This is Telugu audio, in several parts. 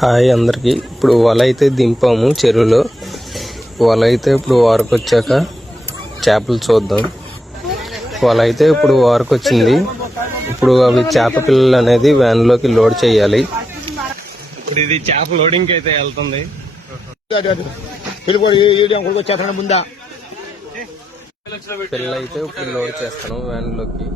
హాయ్ అందరికి. ఇప్పుడు వల అయితే దింపాము చెరువులో. వల అయితే ఇప్పుడు వారకొచ్చాక చేపలు చూద్దాం. వల అయితే ఇప్పుడు వారకొచ్చింది. ఇప్పుడు అవి చేప పిల్లలు అనేది వ్యాన్ లోకి లోడ్ చేయాలి. ఇప్పుడు ఇది చేప లోడింగ్ అయితే వెళ్తుంది. పిల్లలు అయితే ఇప్పుడు లోడ్ చేస్తాను వ్యాన్ లోకి.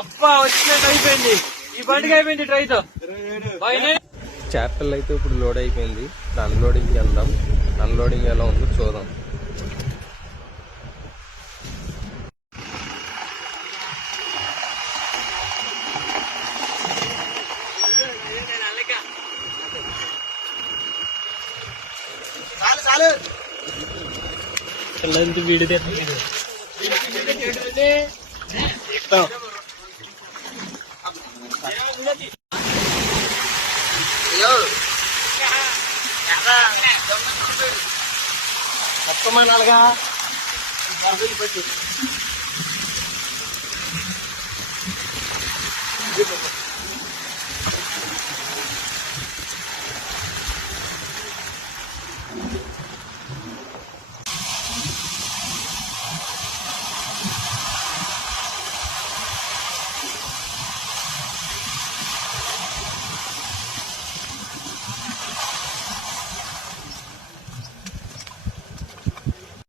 అబ్బా వచ్చినట్టు అయిపోయింది. ఈ బండికి అయిపోయింది ట్రైతో. చేపలు అయితే ఇప్పుడు లోడ్ అయిపోయింది. అన్లోడింగ్ వెళ్దాం. అన్లోడింగ్ ఎలా ఉందో చూద్దాం. వీడి మొత్తం నాలుగా పట్టు